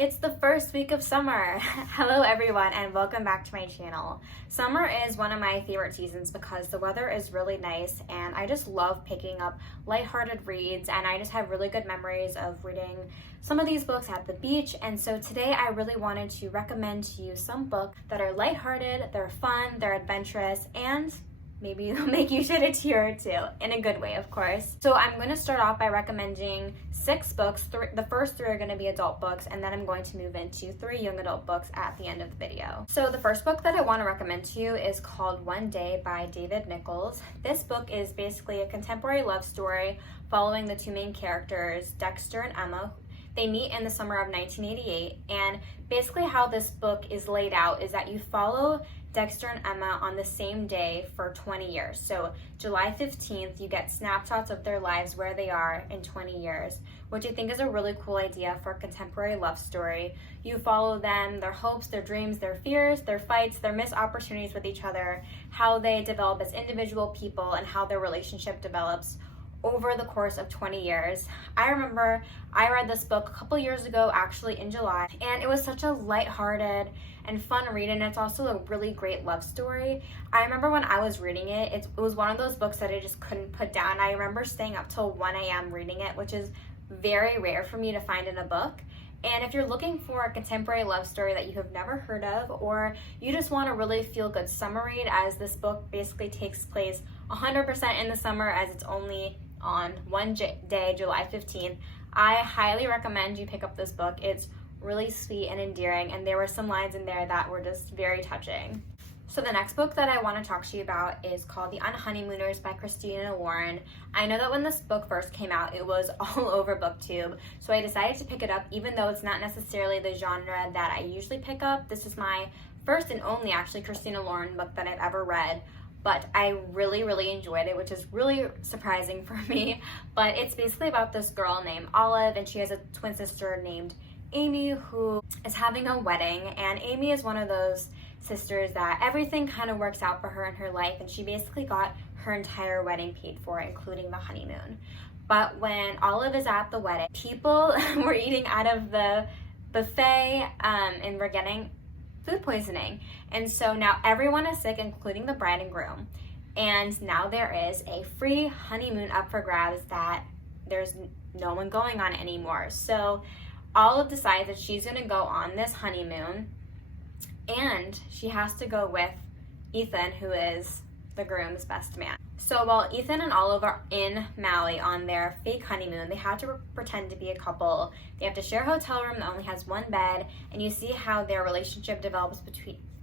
It's the first week of summer. Hello everyone and welcome back to my channel. Summer is one of my favorite seasons because the weather is really nice and I just love picking up lighthearted reads, and I just have really good memories of reading some of these books at the beach. And so today I really wanted to recommend to you some books that are lighthearted, they're fun, they're adventurous, and maybe they'll make you shed a tear or two, in a good way, of course. So I'm going to start off by recommending 6 books. The first 3 are going to be adult books, and then I'm going to move into 3 young adult books at the end of the video. So the first book that I want to recommend to you is called One Day by David Nichols. This book is basically a contemporary love story following the 2 main characters, Dexter and Emma. They meet in the summer of 1988, and basically how this book is laid out is that you follow Dexter and Emma on the same day for 20 years. So July 15th, you get snapshots of their lives where they are in 20 years, which I think is a really cool idea for a contemporary love story. You follow them, their hopes, their dreams, their fears, their fights, their missed opportunities with each other, how they develop as individual people, and how their relationship develops over the course of 20 years. I remember I read this book a couple years ago, actually in July, and it was such a lighthearted and fun read, and it's also a really great love story. I remember when I was reading it, it was one of those books that I just couldn't put down. I remember staying up till 1 a.m. reading it, which is very rare for me to find in a book. And if you're looking for a contemporary love story that you have never heard of, or you just want a really feel-good summer read, as this book basically takes place 100% in the summer as it's only on one day, July 15th, I highly recommend you pick up this book. It's really sweet and endearing, and there were some lines in there that were just very touching. So the next book that I want to talk to you about is called The Unfunny Winners by Christina Lauren. I know that when this book first came out, it was all over BookTube, so I decided to pick it up even though it's not necessarily the genre that I usually pick up. This is my first and only, actually, Christina Lauren book that I've ever read, but I really enjoyed it, which is really surprising for me. But it's basically about this girl named Olive, and she has a twin sister named Amy who is having a wedding, and Amy is one of those sisters that everything kind of works out for her in her life, and she basically got her entire wedding paid for, including the honeymoon. But when Olive is at the wedding, people were eating out of the buffet and were getting food poisoning, and so now everyone is sick, including the bride and groom. And now there is a free honeymoon up for grabs that there's no one going on anymore. So Olive decides that she's going to go on this honeymoon, and she has to go with Ethan, who is the groom's best man. So while Ethan and Olive are in Maui on their fake honeymoon, they have to pretend to be a couple. They have to share a hotel room that only has one bed, and you see how their relationship develops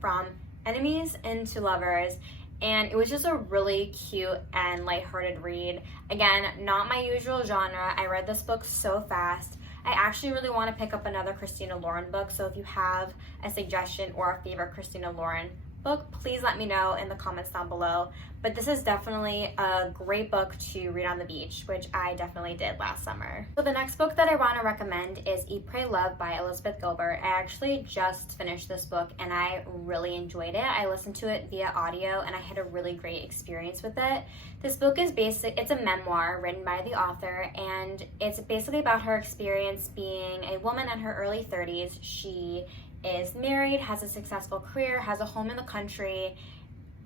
from enemies into lovers. And it was just a really cute and lighthearted read. Again, not my usual genre. I read this book so fast. I actually really want to pick up another Christina Lauren book, so if you have a suggestion or a favorite Christina Lauren book, please let me know in the comments down below. But this is definitely a great book to read on the beach, which I definitely did last summer. So the next book that I want to recommend is Eat, Pray, Love by Elizabeth Gilbert. I actually just finished this book and I really enjoyed it. I listened to it via audio and I had a really great experience with it. This book is it's a memoir written by the author, and it's basically about her experience being a woman in her early 30s. She is married, has a successful career, has a home in the country.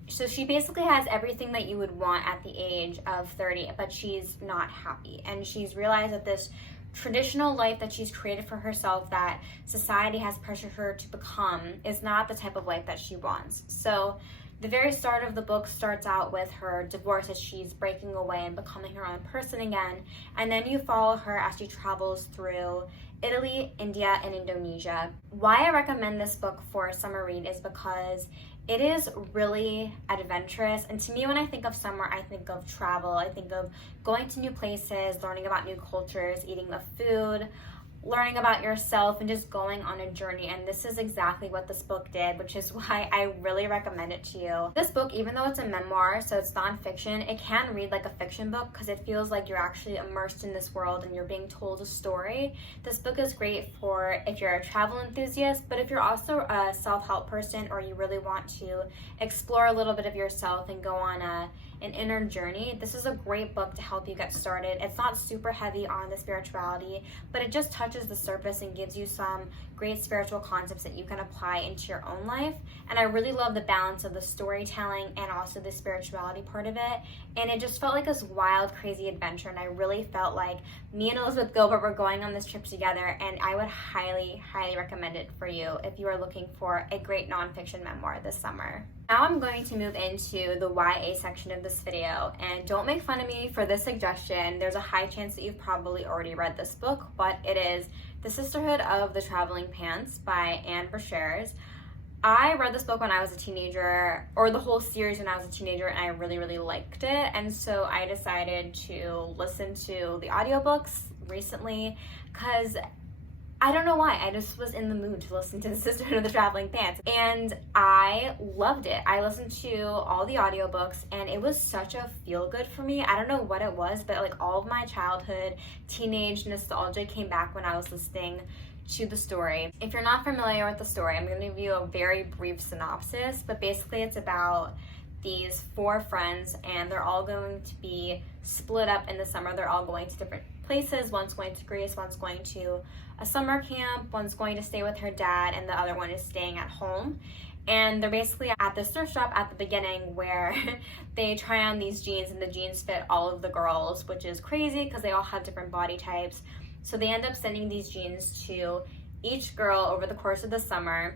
So she basically has everything that you would want at the age of 30, but she's not happy. And she's realized that this traditional life that she's created for herself, that society has pressured her to become, is not the type of life that she wants. So the very start of the book starts out with her divorce as she's breaking away and becoming her own person again. And then you follow her as she travels through Italy, India, and Indonesia. Why I recommend this book for a summer read is because it is really adventurous, and to me, when I think of summer, I think of travel. I think of going to new places, learning about new cultures, eating the food, learning about yourself, and just going on a journey. And this is exactly what this book did, which is why I really recommend it to you. This book, even though it's a memoir, so it's nonfiction, it can read like a fiction book because it feels like you're actually immersed in this world and you're being told a story. This book is great for if you're a travel enthusiast, but if you're also a self-help person or you really want to explore a little bit of yourself and go on an inner journey, this is a great book to help you get started. It's not super heavy on the spirituality, but it just touches touches the surface and gives you some great spiritual concepts that you can apply into your own life. And I really love the balance of the storytelling and also the spirituality part of it. And it just felt like this wild, crazy adventure. And I really felt like me and Elizabeth Gilbert were going on this trip together. And I would highly, highly recommend it for you if you are looking for a great nonfiction memoir this summer. Now I'm going to move into the YA section of this video, and don't make fun of me for this suggestion. There's a high chance that you've probably already read this book, but it is The Sisterhood of the Traveling Pants by Anne Brashares. I read this book when I was a teenager, or the whole series when I was a teenager, and I really, really liked it. And so I decided to listen to the audiobooks recently because I don't know why. I just was in the mood to listen to The Sisterhood of the Traveling Pants, and I loved it. I listened to all the audiobooks, and it was such a feel-good for me. I don't know what it was, but like all of my childhood, teenage nostalgia came back when I was listening to the story. If you're not familiar with the story, I'm going to give you a very brief synopsis, but basically it's about these 4 friends, and they're all going to be split up in the summer. They're all going to different places. One's going to Greece, one's going to a summer camp, one's going to stay with her dad, and the other one is staying at home. And they're basically at this thrift shop at the beginning where they try on these jeans, and the jeans fit all of the girls, which is crazy because they all have different body types. So they end up sending these jeans to each girl over the course of the summer,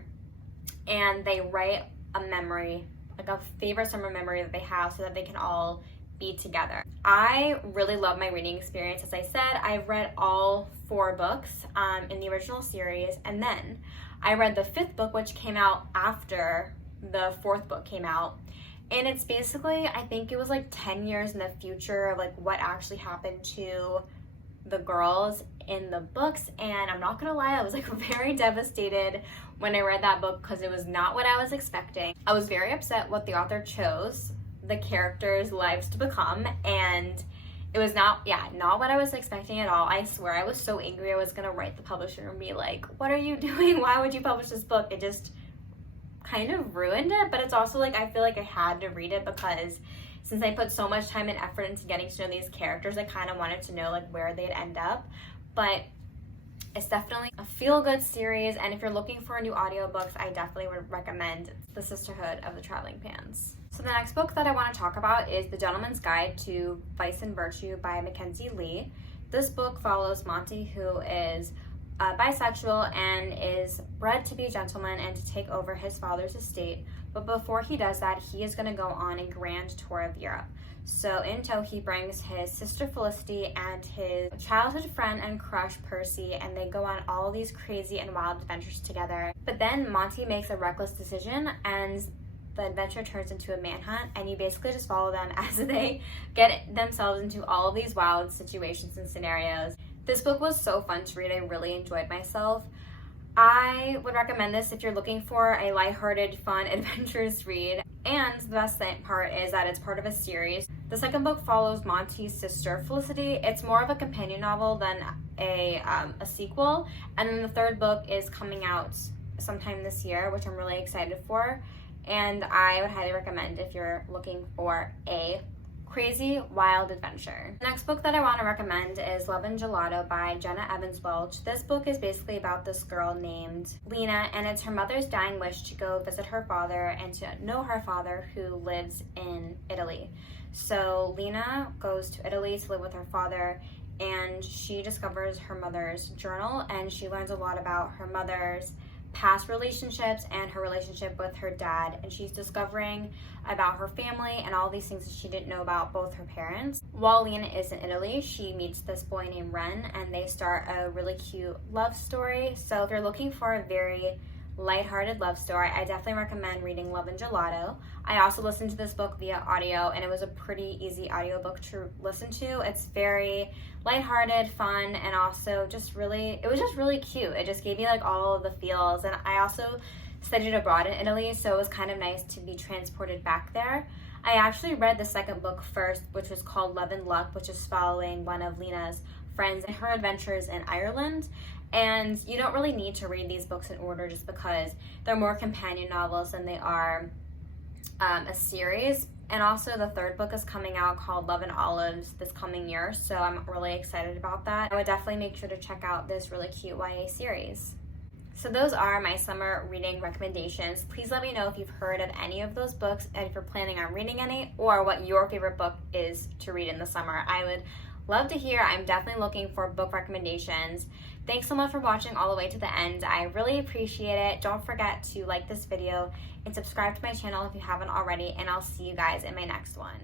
and they write a memory, like a favorite summer memory that they have, so that they can all be together. I really love my reading experience. As I said, I've read all 4 books in the original series, and then I read the 5th book, which came out after the 4th book came out. And it's basically, I think it was like 10 years in the future of like what actually happened to the girls in the books. And I'm not gonna lie, I was like very devastated when I read that book because it was not what I was expecting. I was very upset what the author chose the characters' lives to become, and it was not what I was expecting at all. I swear I was so angry. I was gonna write the publisher and be like, what are you doing? Why would you publish this book? It just kind of ruined it, but it's also like I feel like I had to read it because since I put so much time and effort into getting to know these characters, I kind of wanted to know like where they'd end up. But it's definitely a feel-good series, and if you're looking for new audiobooks, I definitely would recommend The Sisterhood of the Traveling Pants. So the next book that I want to talk about is The Gentleman's Guide to Vice and Virtue by Mackenzie Lee. This book follows Monty, who is bisexual and is bred to be a gentleman and to take over his father's estate. But before he does that, he is going to go on a grand tour of Europe. So in tow, he brings his sister Felicity and his childhood friend and crush Percy, and they go on all these crazy and wild adventures together. But then Monty makes a reckless decision, and the adventure turns into a manhunt, and you basically just follow them as they get themselves into all of these wild situations and scenarios. This book was so fun to read. I really enjoyed myself. I would recommend this if you're looking for a lighthearted, fun, adventurous read. And the best part is that it's part of a series. The second book follows Monty's sister, Felicity. It's more of a companion novel than a sequel. And then the third book is coming out sometime this year, which I'm really excited for. And I would highly recommend if you're looking for a crazy, wild adventure. The next book that I want to recommend is Love and Gelato by Jenna Evans Welch. This book is basically about this girl named Lena, and it's her mother's dying wish to go visit her father and to know her father, who lives in Italy. So Lena goes to Italy to live with her father, and she discovers her mother's journal, and she learns a lot about her mother's past relationships and her relationship with her dad, and she's discovering about her family and all these things that she didn't know about both her parents. While Lena is in Italy, she meets this boy named Ren, and they start a really cute love story. So if you're looking for a very lighthearted love story, I definitely recommend reading Love and Gelato. I also listened to this book via audio, and it was a pretty easy audiobook to listen to. It's very lighthearted, fun, and also it was just really cute. It just gave me like all of the feels. And I also studied abroad in Italy, so it was kind of nice to be transported back there. I actually read the second book first, which was called Love and Luck, which is following one of Lena's friends and her adventures in Ireland. And you don't really need to read these books in order just because they're more companion novels than they are a series. And also the third book is coming out called Love and Olives this coming year, so I'm really excited about that. I would definitely make sure to check out this really cute YA series. So those are my summer reading recommendations. Please let me know if you've heard of any of those books and if you're planning on reading any, or what your favorite book is to read in the summer. I would love to hear. I'm definitely looking for book recommendations. Thanks so much for watching all the way to the end. I really appreciate it. Don't forget to like this video and subscribe to my channel if you haven't already, and I'll see you guys in my next one.